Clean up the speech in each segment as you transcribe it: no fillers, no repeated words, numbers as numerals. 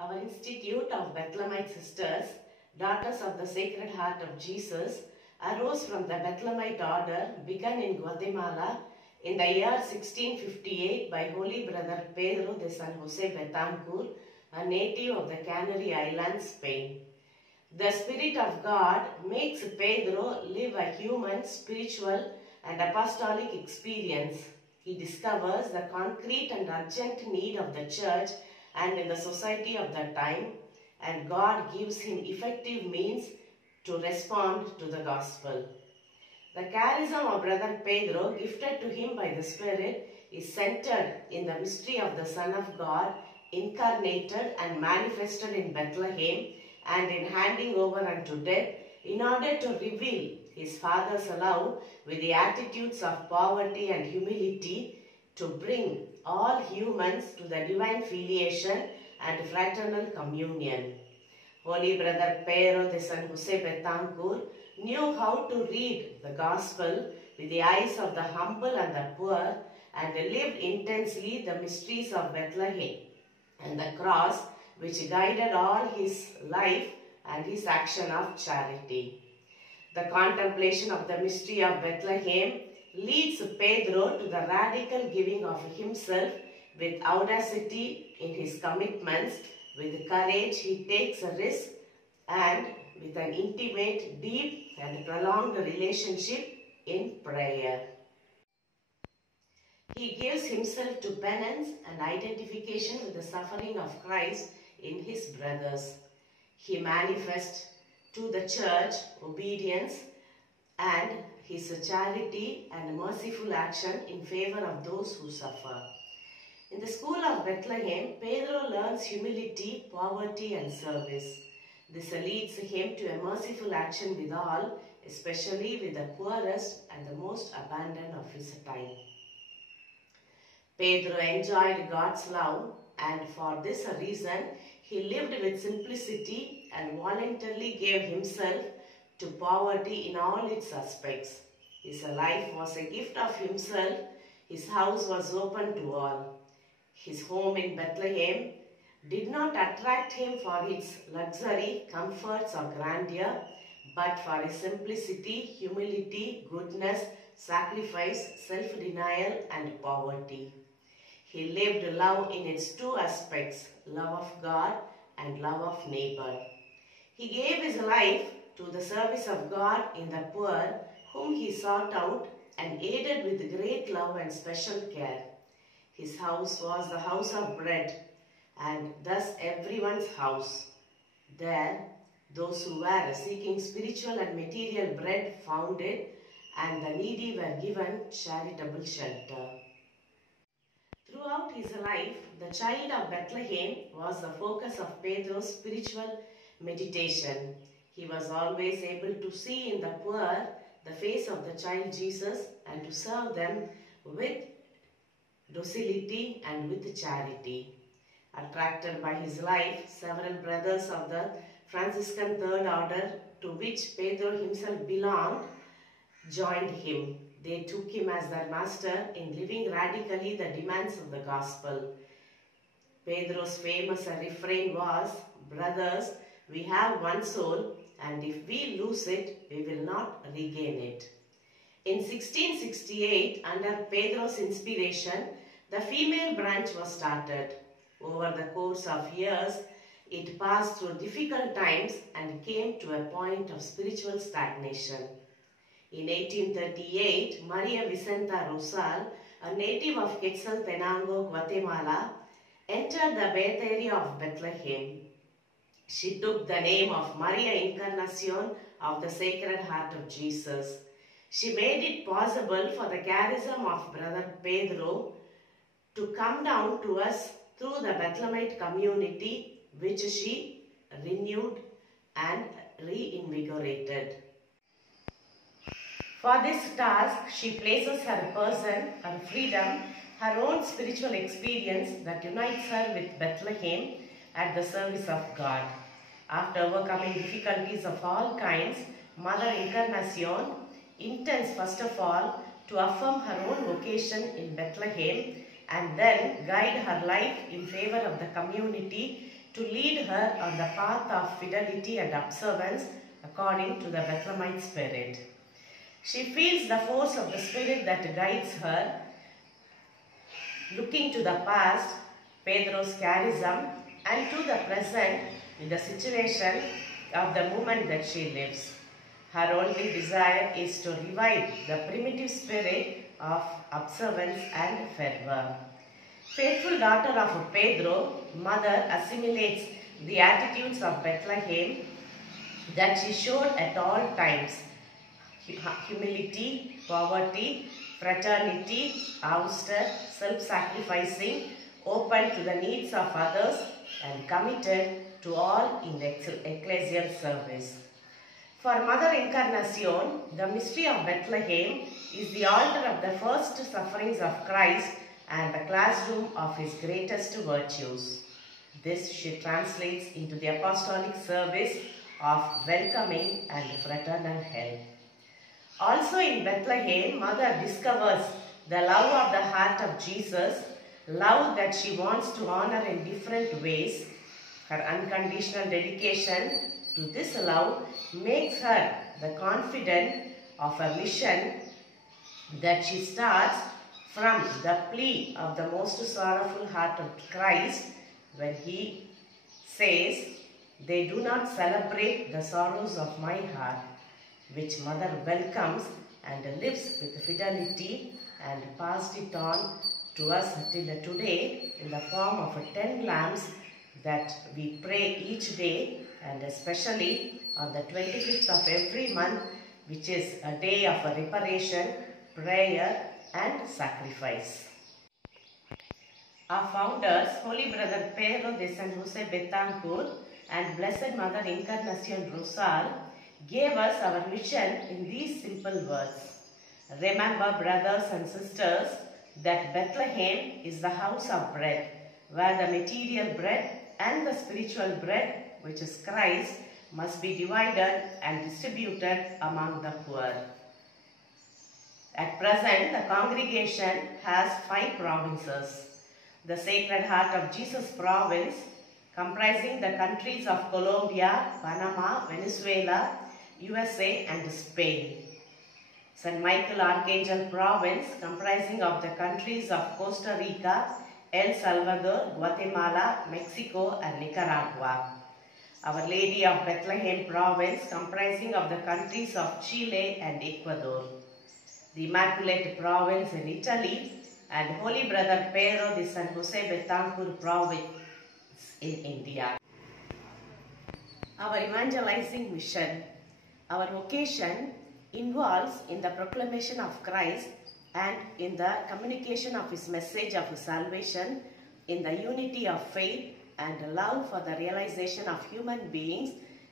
Our Institute of Bethlehemite Sisters, Daughters of the Sacred Heart of Jesus, arose from the Bethlehemite order begun in Guatemala in the year 1658 by Holy Brother Pedro de San Jose Betancourt, a native of the Canary Islands, Spain. The Spirit of God makes Pedro live a human, spiritual and apostolic experience. He discovers the concrete and urgent need of the church and in the society of the time, and God gives him effective means to respond to the gospel. The charism of Brother Pedro, gifted to him by the Spirit, is centered in the mystery of the Son of God, incarnated and manifested in Bethlehem, and in handing over unto death, in order to reveal his Father's love with the attitudes of poverty and humility, to bring all humans to the divine filiation and fraternal communion. Holy Brother Pedro de San Jose Betancourt knew how to read the gospel with the eyes of the humble and the poor, and lived intensely the mysteries of Bethlehem and the cross, which guided all his life and his action of charity. The contemplation of the mystery of Bethlehem leads Pedro to the radical giving of himself with audacity in his commitments. With courage he takes a risk, and with an intimate, deep and prolonged relationship in prayer. He gives himself to penance and identification with the suffering of Christ in his brothers. He manifests to the church obedience and his charity and merciful action in favor of those who suffer. In the school of Bethlehem, Pedro learns humility, poverty and service. This leads him to a merciful action with all, especially with the poorest and the most abandoned of his time. Pedro enjoyed God's love, and for this reason, he lived with simplicity and voluntarily gave himself to poverty in all its aspects. His life was a gift of himself. His house was open to all. His home in Bethlehem did not attract him for its luxury, comforts or grandeur, but for his simplicity, humility, goodness, sacrifice, self-denial and poverty. He lived love in its two aspects, love of God and love of neighbor. He gave his life to the service of God in the poor, whom he sought out and aided with great love and special care. His house was the house of bread, and thus everyone's house. There, those who were seeking spiritual and material bread found it, and the needy were given charitable shelter. Throughout his life, the child of Bethlehem was the focus of Pedro's spiritual meditation. He was always able to see in the poor the face of the child Jesus and to serve them with docility and with charity. Attracted by his life, several brothers of the Franciscan Third Order, to which Pedro himself belonged, joined him. They took him as their master in living radically the demands of the gospel. Pedro's famous refrain was, "Brothers, we have one soul, and if we lose it, we will not regain it." In 1668, under Pedro's inspiration, the female branch was started. Over the course of years, it passed through difficult times and came to a point of spiritual stagnation. In 1838, Maria Vicenta Rosal, a native of Quetzaltenango, Guatemala, entered the Beth area of Bethlehem. She took the name of Maria Encarnacion of the Sacred Heart of Jesus. She made it possible for the charism of Brother Pedro to come down to us through the Bethlehemite community, which she renewed and reinvigorated. For this task, she places her person, her freedom, her own spiritual experience that unites her with Bethlehem at the service of God. After overcoming difficulties of all kinds, Mother Encarnacion intends first of all to affirm her own vocation in Bethlehem and then guide her life in favor of the community to lead her on the path of fidelity and observance according to the Bethlehemite spirit. She feels the force of the spirit that guides her, looking to the past, Pedro's charism, and to the present in the situation of the moment that she lives. Her only desire is to revive the primitive spirit of observance and fervor. Faithful daughter of Pedro, mother assimilates the attitudes of Bethlehem that she showed at all times: humility, poverty, fraternity, austere, self-sacrificing, open to the needs of others, and committed to all in ecclesial service. For Mother Encarnacion, the mystery of Bethlehem is the altar of the first sufferings of Christ and the classroom of his greatest virtues. This she translates into the apostolic service of welcoming and fraternal help. Also in Bethlehem, Mother discovers the love of the heart of Jesus, love that she wants to honor in different ways. Her unconditional dedication to this love makes her the confidant of her mission that she starts from the plea of the most sorrowful heart of Christ when he says, "They do not celebrate the sorrows of my heart," which Mother welcomes and lives with fidelity and passed it on to us till today in the form of 10 lamps that we pray each day, and especially on the 25th of every month, which is a day of reparation, prayer and sacrifice. Our founders, Holy Brother Pedro de San Jose Betancourt and Blessed Mother Encarnacion Rosal, gave us our mission in these simple words. Remember, brothers and sisters, that Bethlehem is the house of bread, where the material bread and the spiritual bread, which is Christ, must be divided and distributed among the poor. At present, the congregation has 5 provinces. The Sacred Heart of Jesus province, comprising the countries of Colombia, Panama, Venezuela, USA and Spain. St. Michael Archangel province, comprising of the countries of Costa Rica, El Salvador, Guatemala, Mexico and Nicaragua. Our Lady of Bethlehem province, comprising of the countries of Chile and Ecuador. The Immaculate province in Italy, and Holy Brother Pedro de San Jose Betancourt province in India. Our evangelizing mission. Our vocation involves in the proclamation of Christ and in the communication of his message of salvation, in the unity of faith and love for the realization of human beings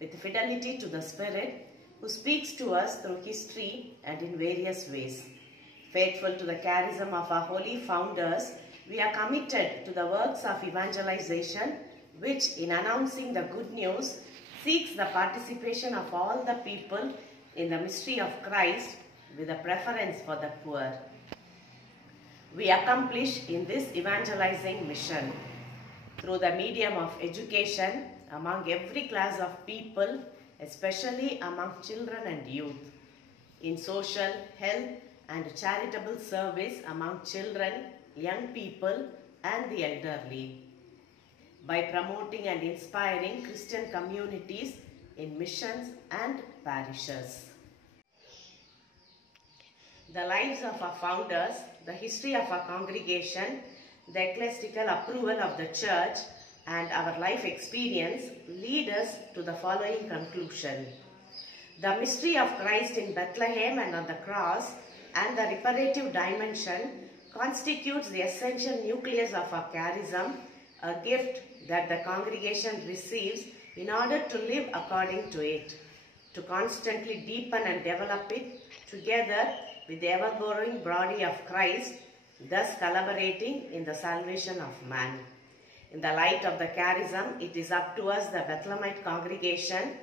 with fidelity to the Spirit, who speaks to us through history and in various ways. Faithful to the charism of our holy founders, we are committed to the works of evangelization, which in announcing the good news seeks the participation of all the people in the mystery of Christ with a preference for the poor. We accomplish in this evangelizing mission through the medium of education among every class of people, especially among children and youth, in social, health and charitable service among children, young people and the elderly, by promoting and inspiring Christian communities in missions and parishes. The lives of our founders, the history of our congregation, the ecclesiastical approval of the church and our life experience lead us to the following conclusion. The mystery of Christ in Bethlehem and on the cross and the reparative dimension constitutes the essential nucleus of our charism, a gift that the congregation receives in order to live according to it, to constantly deepen and develop it together with the ever-growing body of Christ, thus collaborating in the salvation of man. In the light of the charism, it is up to us, the Bethlehemite congregation,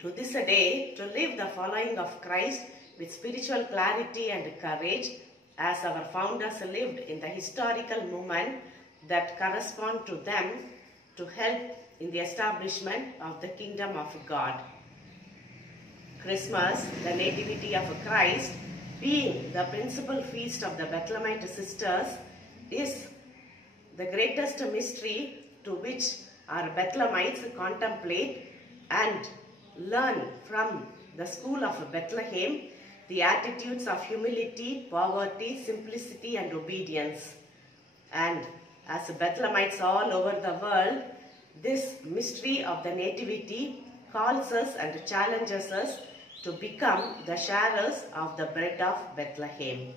to this day to live the following of Christ with spiritual clarity and courage, as our founders lived in the historical moment that correspond to them, to help in the establishment of the kingdom of God. Christmas, the Nativity of Christ, being the principal feast of the Bethlehemite sisters, is the greatest mystery to which our Bethlehemites contemplate and learn from the school of Bethlehem the attitudes of humility, poverty, simplicity and obedience. And as Bethlehemites all over the world, this mystery of the Nativity calls us and challenges us to become the sharers of the bread of Bethlehem.